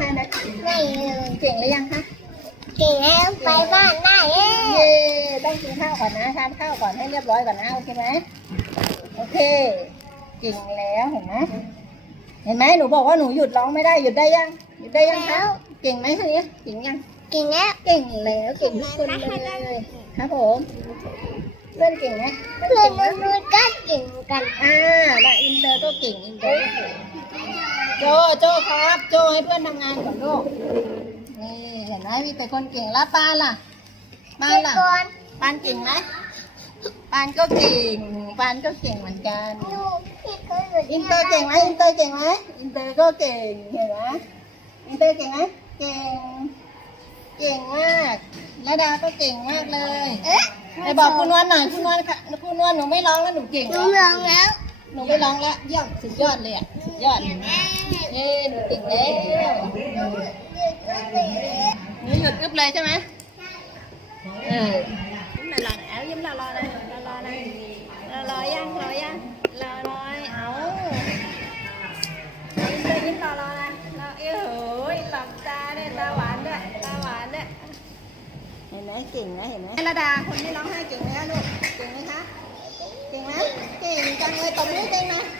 ให้นะได้เลยเก่งหรือยังคะ เก่งแล้วไปบ้านได้เอ๊เย่ต้องกินข้าวก่อนนะทานข้าวก่อนให้เรียบร้อยก่อนนะโอเคไหมโอเค เก่งแล้วเห็นไหมเห็นไหมหนูบอกว่าหนูหยุดร้องไม่ได้หยุดได้ยังหยุดได้ยังคะเก่งไหมคะเนี้ยเก่งยังเก่งแล้วเก่งแล้วเก่งทุกคนเลยครับผมเพื่อนเก่งไหมเพื่อนมนุษย์ก็เก่งกันอ่าแล้วอินเตอร์ก็เก่งอินเตอร์ก็เก่ง โจโจครับ โจให้เพื่อนทำงานก่อนลูกนี่เห็นไหมมีแต่คนเก่งแล้วปานล่ะปานล่ะก่อนปานเก่งไหมปานก็เก่งปานก็เก่งเหมือนกันหนูพี่ก็หนูอินเตอร์เก่งไหมอินเตอร์เก่งไหมอินเตอร์ก็เก่งเห็นไหมอินเตอร์เก่งไหมเก่งเก่งมากระดาก็เก่งมากเลยเอ๊ะไปบอกคุณนวลหน่อยคุณนวลค่ะคุณนวลหนูไม่ร้องแล้วหนูเก่งหเหรนูอลองแล้วหนูไม่ร้องแล้วเยี่ยมสุดยอดเลยอะสุด ยอดเย้หนูเก่งแล้วหนูหยุดอึบเลยใช่ไหมเออยิ้มหล่อๆเอายิ้มหล่อๆนะหล่อๆนะหล่อๆยังหล่อยังหล่อน้อยเอายิ้มเลยยิ้มหล่อๆนะหล่อเอ้ยโหยหลับตาด้วยตาหวานด้วยตาหวานด้วยเห็นไหมเก่งนะเห็นไหมระดาคนที่ร้องไห้เก่งไหมคะลูกเก่งไหมคะเก่งไหมเก่งจังเลยตบมือเก่งนะเ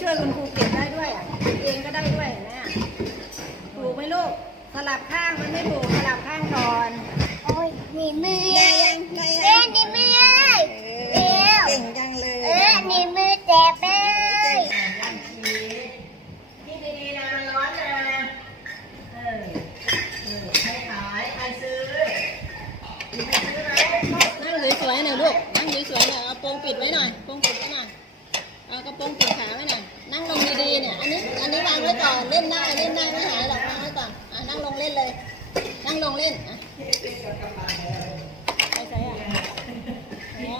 ช่วยคุณครูเก็บได้ด้วยอะเองก็ได้ด้วยเห็นไหมอะถูกไหมลูกสลับข้างมันไม่ถูกสลับข้างก่อนโอ้ยนี่มือได้ยังได้เอ๊ะยังนี่มือเออเก่งจังเลยเอ๊ะนี่มือเจ็บเลยคิดดีๆนะร้อนนะเออเออใครขายใครซื้อนั่งสวยๆหน่อยลูกนั่งสวยๆหน่อยเอาโปรงปิดไว้หน่อยโปรงปิดไว้หน่อย ก่อนเล่นได้เล่นได้ไม่หายหรอกวางไว้ก่อนอะนั่งลงเล่นเลย นั่งลงเล่นอะไปใส่อะอ๋อ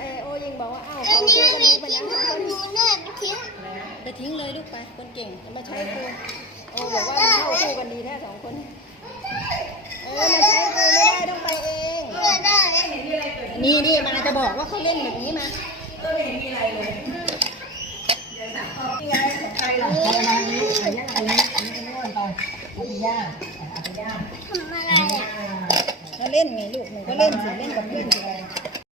ไอโอยิงบอกว่าอ้าวเอ้เขายนี่คู่กันนี้ไปทิ้งงขสองคนองหนูเลยไปทิ้งเลยลูกไปคนเก่งจะมาใช้ครูโอ้บอกว่ามันเข้าคู่กันดีแท้สองคน เออมาใช้ครูไม่ได้ต้องไปเองเพื่อได้นี่นี่มาจะบอกว่าเขาเล่นแบบนี้มาไม่เห็นมีอะไรเลย ทำอะไรอะเขาเล่นไงลูกหนูก็เล่นสิเล่นกับเพื่อนสิ